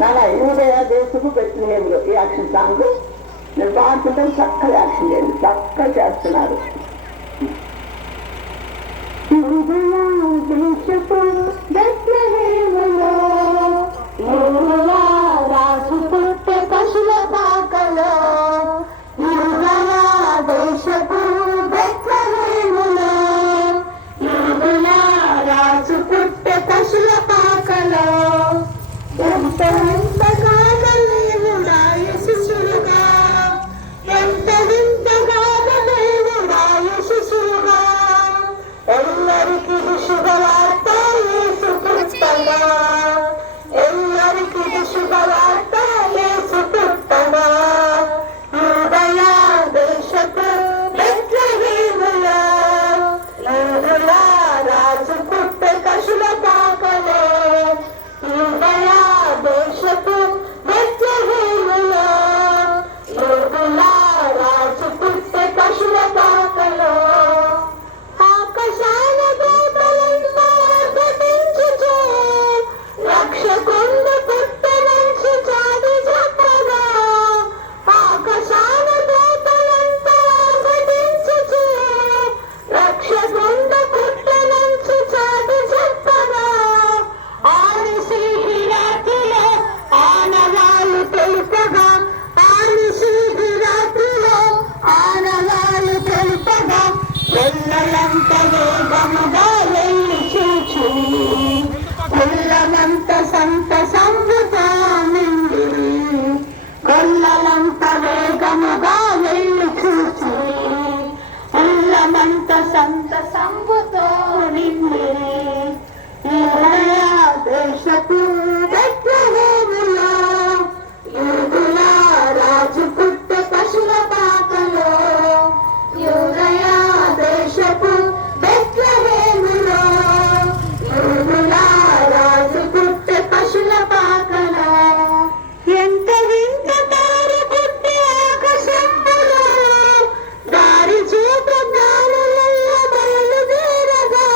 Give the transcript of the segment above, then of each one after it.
నాన్న యూదయ దేశపు బెత్లెహేములో ఈ యాక్షన్ సాంగ్ నేను పాడుతుంటాను. చక్కగా యాక్షన్ చేయండి, చక్కగా చేస్తున్నారు. రాజు పుట్టే పశుల పాకలో దేశపు బెత్లెహేములో రాజు పుట్టే పశుల పాకలో ఎంత వింతగా దేవుడా యేసుగా, ఎంత వింతగా దేవుడా యేసుగా, ఎల్లరికి శుభవార్త యేసు పుట్టగా, ఎల్లరికి శుభవార్త యేసు పుట్టగా. యూదయ దేశపు బెత్లెహేములో యూదుల రాజు పుట్టే పశుల పాకలో యూదయ దేశపు బెత్లెహేములో యూదుల రాజు పుట్టే పశుల పాకలో. ఆకాశాల దూతలంతా ఘటించుచు రక్షకుండు పుట్టెనంచి చాటి చెప్పగా, ఆకాశాల దూతలంతా ఘటించుచు రక్షకుండు పుట్టెనంచి చాటి చెప్పగా, ఆని శిహిరాత్రిలో ఆనవాళ్ళు తెలుపగా, ఆని శిహిరాత్రిలో ఆనవాళ్ళు తెలుపగా, పిల్లలంత వేగముగా వెళ్ళి చూచి పిల్లలంత సంతసంబుతో నిండిరి, పిల్లలంత వేగముగా వెళ్ళి చూచి పిల్లలంత సంతసంబుతో నిండిరి. యూదయ దేశపు బెత్లెహేములో యూదుల రాజు పుట్టే పశుల పాకలో యూదయ దేశపు బెత్లెహేములో యూదుల రాజు పుట్టే పశుల పాకలో. ఎంత వింత తార పుట్టే ఆకాశంబులో దారి చూపు జ్ఞానులెల్ల బయలుదేరగా,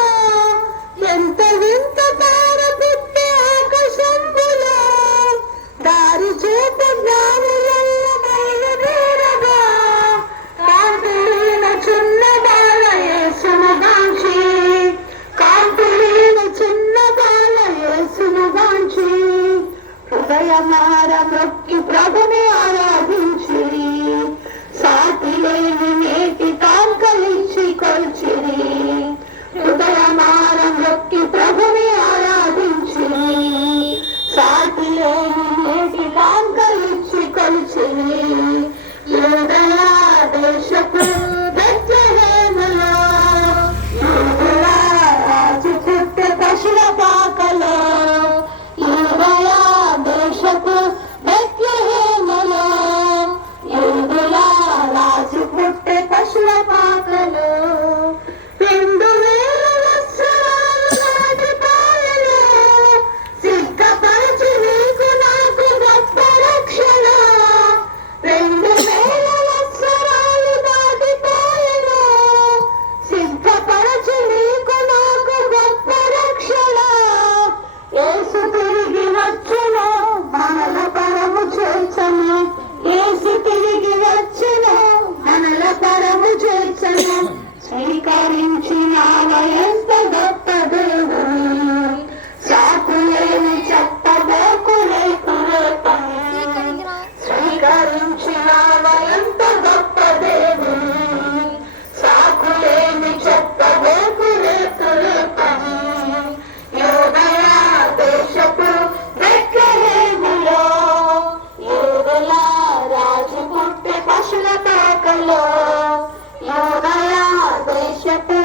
ఎంత వింత తార పుట్టే ఆకాశంబులో దారి చూపు జ్ఞానులెల్ల బయలుదేరగా, కాంతులీన చిన్న బాల యేసును గాంచి, కాంతులీన చిన్న బాల యేసును గాంచి హృదయమార మొక్కి ప్రభుని ఆరాధించిరి, సాటి లేని నేటి కాంకలిచ్చి కొల్చిరి. హృదయమార మొక్కి ప్రభుని ఆరాధించిరి, సాటి లేని నేటి కాంకలిచ్చి కొల్చిరి. యూదయ దేశపు బెత్లెహేములో యూదుల రాజు పుట్టే పశుల పాకలో యూదయ దేశపు బెత్లెహేములో యూదుల రాజు పుట్టే పశుల పాకలో. 2000 వత్సరాలు దాటిపోయెను, సిద్ధపరచి నీకు నాకు గొప్ప రక్షణ. 2000 వత్సరాలు దాటిపోయెను, సిద్ధపరచి నీకు నాకు గొప్ప రక్షణ. యేసు తిరిగి వచ్చును మనల పరము చేర్చను, యేసు తిరిగి వచ్చును మనల పరము చేర్చను. స్వీకరించినావ ఎంత గొప్ప దేవుని, సాకులేని చెప్పబోకులే కురేపని. స్వీకరించినావ ఎంత గొప్ప దేవుని, సాకులేని చెప్పబోకులే కురేపని. యూదయ దేశపు బెత్లెహేములో యూదుల రాజు పుట్టే పశుల పాకలో యూదయ దేశపు